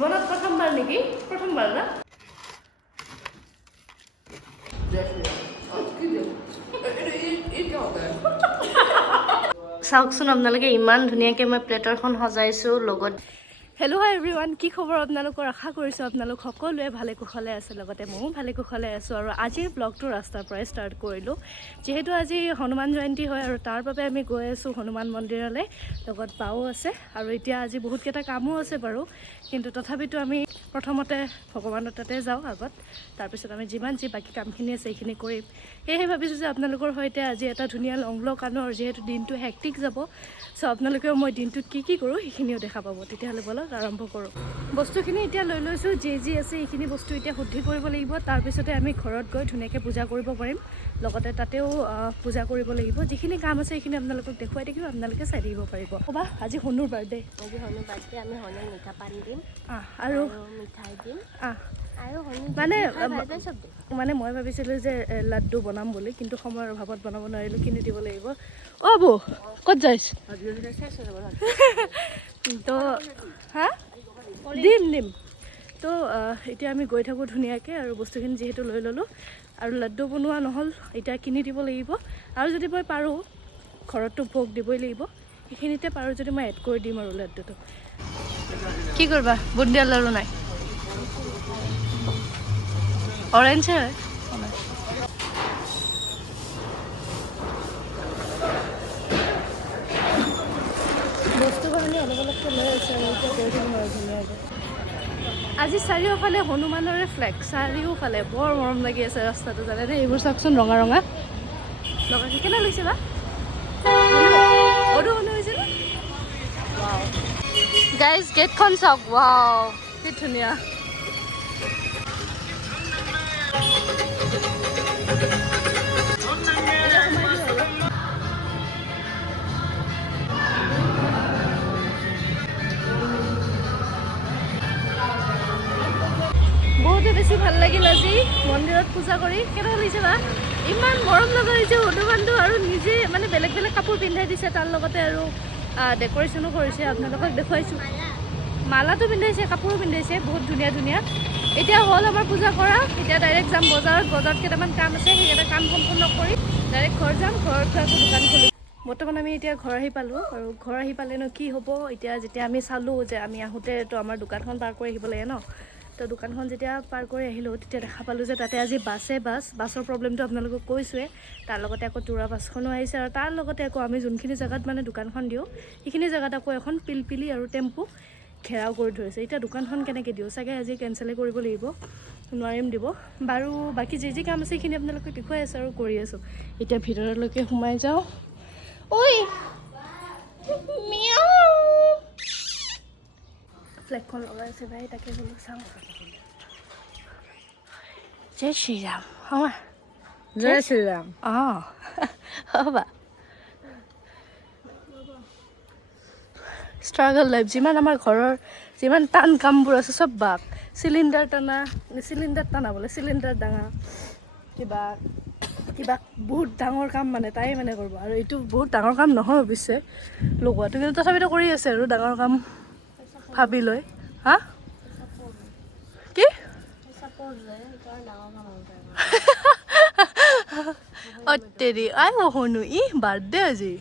জীৱনত প্ৰথমবাৰ নেকি প্ৰথমবাৰ না চাওকচোন আপোনালোকে ইমান ধুনীয়াকৈ মই প্লেটাৰখন সজাইছোঁ লগত হেল্ল' হাই এভৰিৱান কি খবৰ আপোনালোকৰ আশা কৰিছোঁ আপোনালোক সকলোৱে ভালে কুশলে আছে লগতে ময়ো ভালে কুশলে আছোঁ আৰু আজিৰ ব্লগটো ৰাস্তাৰ পৰাই ষ্টাৰ্ট কৰিলোঁ যিহেতু আজি হনুমান জয়ন্তী হয় আৰু তাৰ বাবে আমি গৈ আছোঁ হনুমান মন্দিৰলৈ লগত বাও আছে আৰু এতিয়া আজি বহুতকেইটা কামো আছে বাৰু কিন্তু তথাপিতো আমি প্ৰথমতে ভগৱানৰ তাতে যাওঁ আগত তাৰপিছত আমি যিমান যি বাকী কামখিনি আছে সেইখিনি কৰিম সেয়েহে ভাবিছোঁ যে আপোনালোকৰ সৈতে আজি এটা ধুনীয়া লং ব্লগ আনো আৰু যিহেতু দিনটো হেক্টিক যাব চ' আপোনালোকেও মই দিনটোত কি কৰোঁ সেইখিনিও দেখা পাব তেতিয়াহ'লে বলক আৰম্ভ কৰোঁ বস্তুখিনি এতিয়া লৈ লৈছোঁ যি আছে এইখিনি বস্তু এতিয়া শুদ্ধি কৰিব লাগিব তাৰপিছতে আমি ঘৰত গৈ ধুনীয়াকৈ পূজা কৰিব পাৰিম লগতে তাতেও পূজা কৰিব লাগিব যিখিনি কাম আছে সেইখিনি আপোনালোকক দেখুৱাই থাকিম আপোনালোকে চাই থাকিব পাৰিব ক'বা আজি হনুৰ বাৰ্থডে আজি হনুৰ বাৰ্থডে আমি হনুৰ মিঠা পানী দিম আৰু মিঠাই দিম আৰু মানে মই ভাবিছিলোঁ যে লাড্ডু বনাম বুলি কিন্তু সময়ৰ অভাৱত বনাব নোৱাৰিলোঁ কিনি দিব লাগিব অ' বৌ ক'ত যাইছ তো হা দিম তো এতিয়া আমি গৈ থাকোঁ ধুনীয়াকৈ আৰু বস্তুখিনি যিহেতু লৈ ল'লোঁ আৰু লাড্ডু বনোৱা নহ'ল এতিয়া কিনি দিব লাগিব আৰু যদি মই পাৰোঁ ঘৰততো ভোগ দিবই লাগিব সেইখিনিতে পাৰোঁ যদি মই এড কৰি দিম আৰু লাড্ডুটো কি কৰিবা বুন্দিয়া লাড়ু নাই অৰেঞ্জ হয় বস্তু বাহানি অলপ অলপকৈ লৈ আছে আৰু এতিয়া গৈ থাকিম আৰু ধুনীয়াকৈ আজি চাৰিওফালে হনুমানৰে ফ্লেগ চাৰিওফালে বৰ মৰম লাগি আছে ৰাস্তাটো জানেনে এইবোৰ চাওকচোন ৰঙা ৰঙা কেনে লৈছে বা সৰু হনু হৈছে গাইজ গেটখন চাওক ৱাও কি ধুনীয়া বহুতে বেছি ভাল লাগিল আজি মন্দিৰত পূজা কৰি কেনেকুৱা লাগিছে বা ইমান মৰম লগা হৈছে হনুমানটো আৰু নিজে মানে বেলেগ বেলেগ কাপোৰ পিন্ধাই দিছে তাৰ লগতে আৰু ডেক'ৰেশ্যনো কৰিছে আপোনালোকক দেখুৱাইছোঁ মালাটো পিন্ধাইছে কাপোৰো পিন্ধাইছে বহুত ধুনীয়া ধুনীয়া এতিয়া হ'ল আমাৰ পূজা কৰা এতিয়া ডাইৰেক্ট যাম বজাৰত কেইটামান কাম আছে সেইকেইটা কাম সম্পূৰ্ণ কৰি ডাইৰেক্ট ঘৰ যাম ঘৰত আকৌ দোকান খুলিম বৰ্তমান আমি এতিয়া ঘৰ আহি পালোঁ আৰু ঘৰ আহি পালেনো কি হ'ব এতিয়া যেতিয়া আমি চালোঁ যে আমি আহোঁতেতো আমাৰ দোকানখন পাৰ কৰি আহিব লাগে ন তো দোকানখন যেতিয়া পাৰ কৰি আহিলোঁ তেতিয়া দেখা পালোঁ যে তাতে আজি বাছৰ প্ৰব্লেমটো আপোনালোকক কৈছোঁৱে তাৰ লগতে আকৌ তোৰা বাছখনো আহিছে আৰু তাৰ লগতে আকৌ আমি যোনখিনি জেগাত মানে দোকানখন দিওঁ সেইখিনি জেগাত আকৌ এখন পিলপিলি আৰু টেম্পু ঘেৰাও কৰি ধৰিছে এতিয়া দোকানখন কেনেকৈ দিওঁ চাগে আজি কেঞ্চেলেই কৰিব লাগিব নোৱাৰিম দিব বাৰু বাকী যি কাম আছে সেইখিনি আপোনালোকক দেখুৱাই আছোঁ আৰু কৰি আছোঁ এতিয়া ভিতৰলৈকে সোমাই যাওঁ ঐ ফ্লেগখন লগাই আছে ভাই তাকে বোলো চাওঁ জয় শ্ৰীৰাম জয় শ্ৰীৰাম হ'বা ষ্ট্ৰাগল লাইফ যিমান আমাৰ ঘৰৰ যিমান টান কামবোৰ আছে চব বাক চিলিণ্ডাৰ ডাঙা কিবা বহুত ডাঙৰ কাম মানে তাই মানে কৰিব আৰু এইটো বহুত ডাঙৰ কাম নহয় অৱশ্যে লগোৱাটো কিন্তু তথাপিতো কৰি আছে আৰু ডাঙৰ কাম ভাবি লৈ হা কি অত্যাদি আই শুনো ই বাৰ্থডে আজি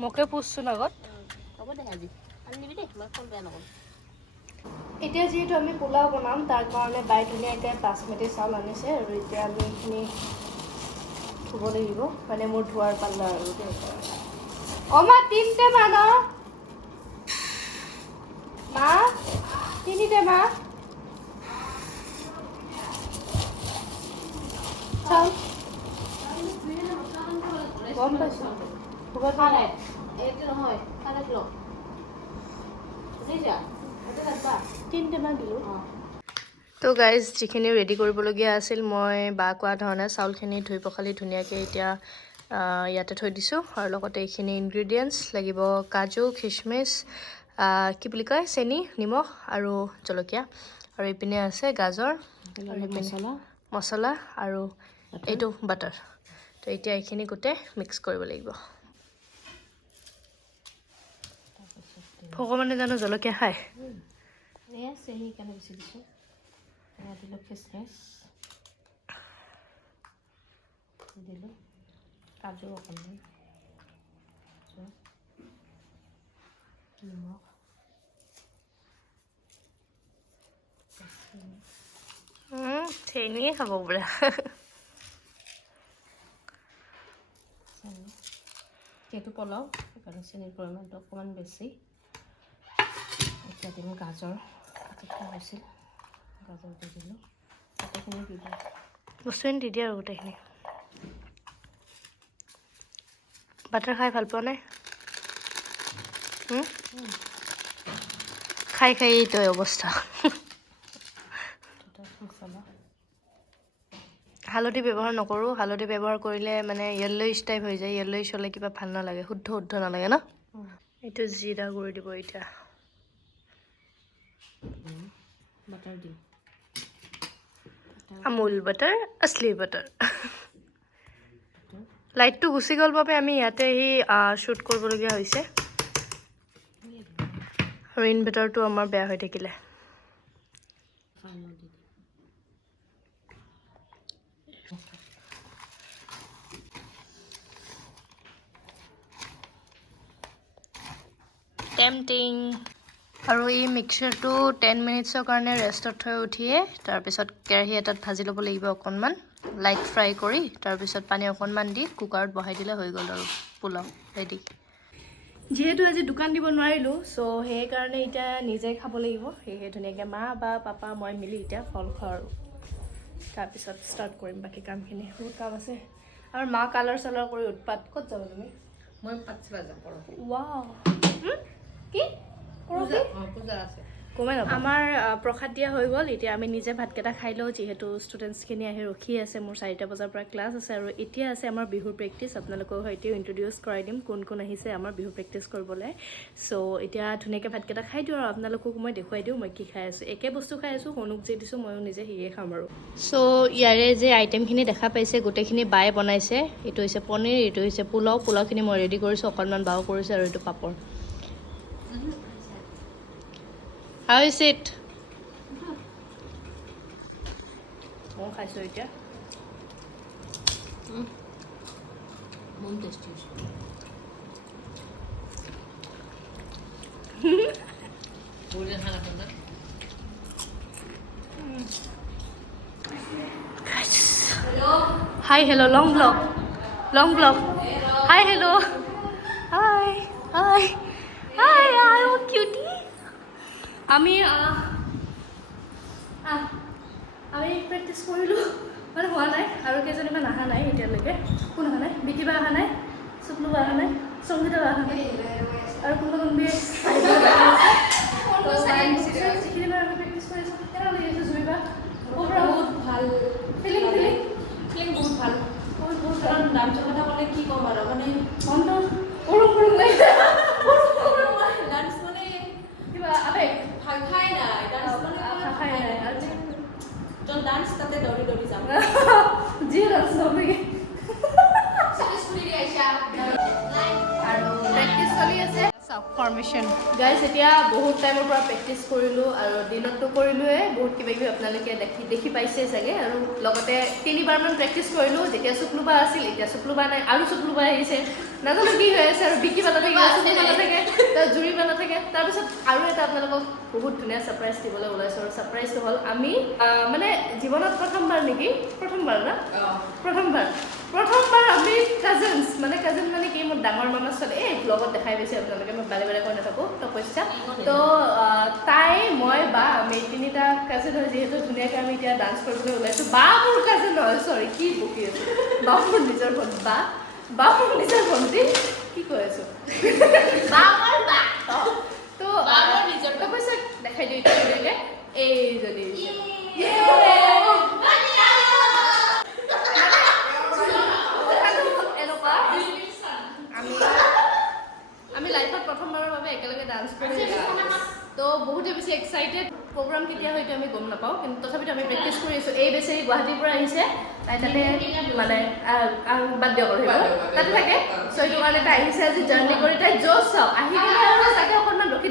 মোকে পুছচোন আগত এতিয়া যিহেতু আমি পোলাও বনাম তাৰ কাৰণে বাই ধুনীয়াকৈ বাচমতি চাউল আনিছে আৰু এতিয়া আমি এইখিনি ধুব লাগিব মানে মোৰ ধোৱাৰ পাল্লা আৰু মা 3টে মা ন মা 3টে মা চাউল গম পাইছোঁ এইটো নহয় 3টে মান দিলোঁ তো গাইজ যিখিনি ৰেডি কৰিবলগীয়া আছিল মই বা কোৱা ধৰণে চাউলখিনি ধুই পখালি ধুনীয়াকৈ এতিয়া ইয়াতে থৈ দিছোঁ আৰু লগতে এইখিনি ইনগ্ৰিডিয়েণ্টছ লাগিব কাজু খিচমিচ কি বুলি কয় চেনি নিমখ আৰু জলকীয়া আৰু ইপিনে আছে গাজৰ আৰু ইপিনে মছলা আৰু এইটো বাটাৰ তো এতিয়া এইখিনি গোটেই মিক্স কৰিব লাগিব ভগৱানে জানো জলকীয়া খায় এয়া চেনি কাৰণে বেছি দিছোঁ এয়া দিলোঁ খিচমিচ দিলোঁ কাজু অকণমান নিমখ চেনিয়ে খাব বোলে যিহেতু পোলাও সেইকাৰণে চেনিৰ পৰিমাণটো অকণমান বেছি এতিয়া দিম গাজৰ কাটি থোৱা হৈছিল গাজৰ দি দিলোঁ গোটেইখিনি দি দিওঁ বস্তুখিনি দি দিয়া আৰু গোটেইখিনি বাটাৰ খাই ভাল পোৱা নাই খাই খাই এইটোৱে অৱস্থা মছলা হালধি ব্যৱহাৰ নকৰোঁ হালধি ব্যৱহাৰ কৰিলে মানে য়েল্ল'ইছ টাইপ হৈ যায় য়েল্ল'ইছ হ'লে কিবা ভাল নালাগে শুদ্ধ নালাগে ন এইটো জিৰা গুড়ি দিব এতিয়া বাটাৰ দিম আমুল বাটাৰ আছলি বাটাৰ লাইটটো গুচি গ'ল বাবে আমি ইয়াতে আহি শ্বুট কৰিবলগীয়া হৈছে আৰু ইনভাৰ্টাৰটো আমাৰ বেয়া হৈ থাকিলে টেম্পটিং আৰু এই মিক্সাৰটো 10 মিনিটছৰ কাৰণে ৰেষ্টত থৈ উঠিয়ে তাৰপিছত কেৰাহী এটাত ভাজি ল'ব লাগিব অকণমান লাইট ফ্ৰাই কৰি তাৰপিছত পানী অকণমান দি কুকাৰত বহাই দিলে হৈ গ'ল আৰু পোলাও ৰেডি যিহেতু আজি দোকান দিব নোৱাৰিলোঁ চ' সেইকাৰণে এতিয়া নিজে খাব লাগিব সেয়েহে ধুনীয়াকৈ মা বা পাপা মই মিলি এতিয়া ফল খাওঁ আৰু তাৰপিছত ষ্টাৰ্ট কৰিম বাকী কামখিনি বহুত কাম আছে আৰু মা কালাৰ চালাৰ কৰি উৎপাত ক'ত যাব তুমি মই 5 বজাত যাম ৱাও কি পূজা আছে আমাৰ প্ৰসাদ দিয়া হৈ গ'ল এতিয়া আমি নিজে ভাতকেইটা খাই লওঁ যিহেতু ষ্টুডেণ্টছখিনি আহি ৰখি আছে মোৰ 4টা বজাৰ পৰা ক্লাছ আছে আৰু এতিয়া আছে আমাৰ বিহুৰ প্ৰেক্টিছ আপোনালোকৰ সৈতেও ইণ্ট্ৰডিউচ কৰাই দিম কোন কোন আহিছে আমাৰ বিহু প্ৰেক্টিছ কৰিবলৈ চ' এতিয়া ধুনীয়াকৈ ভাতকেইটা খাই দিওঁ আৰু আপোনালোকক মই দেখুৱাই দিওঁ মই কি খাই আছোঁ একে বস্তু খাই আছোঁ সনুক যি দিছোঁ ময়ো নিজে সিয়ে খাম আৰু চ' ইয়াৰে যে আইটেমখিনি দেখা পাইছে গোটেইখিনি বায়ে বনাইছে এইটো হৈছে পনীৰ এইটো হৈছে পোলাওখিনি মই ৰেডি কৰিছোঁ অকণমান বাও কৰিছোঁ আৰু এইটো পাপৰ How is it? মই খাইছোঁ এতিয়া বহুত tasty Hi, hello, long vlog. Hi, hello. Hi. Oh, cutie. আমি প্ৰেক্টিছ কৰিলোঁ মানে হোৱা নাই আৰু কেইজনীমান অহা নাই এতিয়ালৈকে কোন অহা নাই বিকিবা অহা নাই শুক্লু অহা নাই সংগীতা অহা নাই আৰু কোনোবা যিখিনি বাৰ আমি প্ৰেক্টিছ কৰিছোঁ কেনেকুৱা লাগি আছে জুৰিবা বহুত ভাল ফিলিং বহুত ভাল কাৰণ ডান্সৰ কথা ক'লে কি ক'ম আৰু মানে মনটো সৰু লাগিছে ডান্স মানে কিবা আবেগ ভাষাই নাই ডান্স তাতে দৌৰি যাম যি ডান্স নকৰি আৰু প্ৰেক্টিছ চলি আছে ফৰ্মেশ্যন গাইজ এতিয়া বহুত টাইমৰ পৰা প্ৰেক্টিছ কৰিলোঁ আৰু দিনততো কৰিলোঁৱে বহুত কিবাকিবি আপোনালোকে দেখি পাইছে চাগে আৰু লগতে 3বাৰমান প্ৰেক্টিছ কৰিলোঁ যেতিয়া শুক্লবা আছিল এতিয়া শুক্লবা নাই আৰু শুক্লবা আহিছে নাজানো কি হৈ আছে আৰু বিকিবা নাথাকে শুক্লবা নাথাকে জুৰিবা নাথাকে তাৰপিছত আৰু এটা আপোনালোকক বহুত ধুনীয়া ছাৰপ্ৰাইজ দিবলৈ ওলাইছোঁ আৰু ছাৰপ্ৰাইজটো হ'ল আমি মানে জীৱনত প্ৰথমবাৰ নেকি প্ৰথমবাৰ আমি কাজিন মানে কি মোৰ ডাঙৰ মামাৰ ছোৱালী এই ব্লগত দেখাই পাইছে আপোনালোকে মই বাৰে কৈ নাথাকোঁ তপস্যা তো তাই মই বা আমি 3টা কাজিন হয় যিহেতু ধুনীয়াকৈ আমি এতিয়া ডান্স কৰিবলৈ ওলাইছোঁ বা মোৰ কাজিন নহয় চৰি কি বকি আছোঁ বা মোৰ নিজৰ ভণ্টি বা মোৰ নিজৰ ভণ্টি কি কৈ আছোঁ তো তপস্যা দেখাই দিওঁ এতিয়া ধুনীয়াকৈ এইজনী আমি লাইফত প্ৰথমবাৰৰ বাবে একেলগে ডান্স কৰি তো বহুতে বেছি এক্সাইটেড প্ৰগ্ৰাম কেতিয়া হয়তো আমি গম নাপাওঁ, কিন্তু তথাপিতো আমি প্ৰেক্টিচ কৰি আছোঁ। এই বেচেৰি গুৱাহাটীৰ পৰা আহিছে, তাই তাতে মানে বাদ দিয়ক আৰু সেইবোৰ তাতে থাকে। চ' সেইটো কাৰণে তাই আহিছে আজি জাৰ্ণি কৰি, তাই জ'চ চাওক আহি কিনে আৰু তাতে অকণমান ৰখি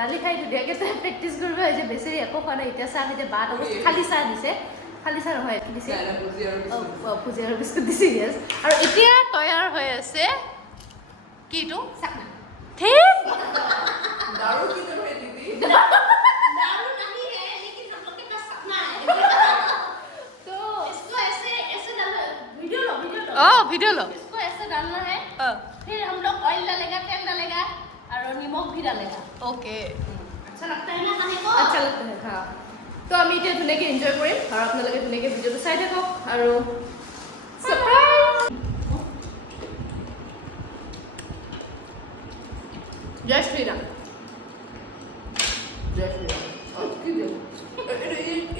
দালি খাই ধুনীয়াকৈ তাই প্ৰেক্টিচ কৰিব আহিছে। বেচেৰি একো খোৱা নাই, এতিয়া চাহ খাইছে। বাট অৱশ্যে খালী চাহ দিছে, খালী চাহ নহয় কি দিছে, ভুজিয়া আৰু বিস্কুট দিছে। ইয়েছ। আৰু এতিয়া তৈয়াৰ হৈ আছে কিটো ঠিক वीडियो लो। इसको ऐसे डालना है, फिर हम लोग ऑयल डालेगा, तेल डालेगा और नमक भी डालेगा। ओके, अच्छा लगता है ना खाने को? अच्छा लगता है, हाँ। तो আমি এতিয়া ধুনীয়াকৈ এনজয় কৰিম আৰু আপোনালোকে ধুনীয়াকৈ ভিডিঅ'টো চাই থাকক আৰু সাৰপ্ৰাইজ। জয় শ্ৰীৰাম। जय श्री राम।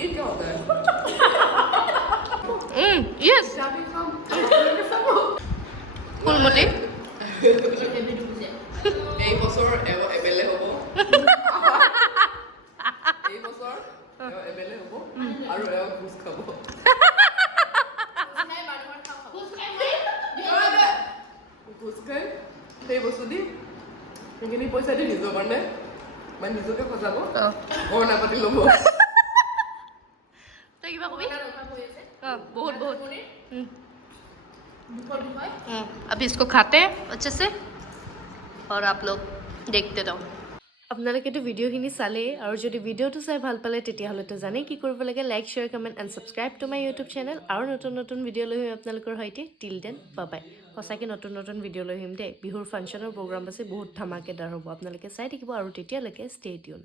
ये क्या होता है? Yes. ফুলমতি এই বছৰ এবেলে হ'ব, এই বছৰ এবেলে হ'ব আৰু এও ভোজ খাব। ভোজ খাই সেই বস্তু দি সেইখিনি পইচা দি নিজৰ কাৰণে মানে নিজকে সজাব, গহনা পাতি ল'ব। তই কিবা কবি? बहुत बहुत अभी इसको खाते हैं अच्छे से और आप लोग देखते रहो। আপোনালোকেতো ভিডিঅ'খিনি চালেই, আৰু যদি ভিডিঅ'টো চাই ভাল পালে তেতিয়াহ'লেতো জানেই কি কৰিব লাগে। Like, share, comment and subscribe to my YouTube channel. আৰু নতুন নতুন ভিডিঅ' লৈ আহিম আপোনালোকৰ সৈতে। টিল দেন বাই। সঁচাকৈ নতুন নতুন ভিডিঅ' লৈ আহিম দেই। বিহুৰ ফাংচনৰ প্ৰগ্ৰাম আছে, বহুত ধামাকেদাৰ হ'ব, আপোনালোকে চাই থাকিব। আৰু তেতিয়ালৈকে ষ্টে টিউন।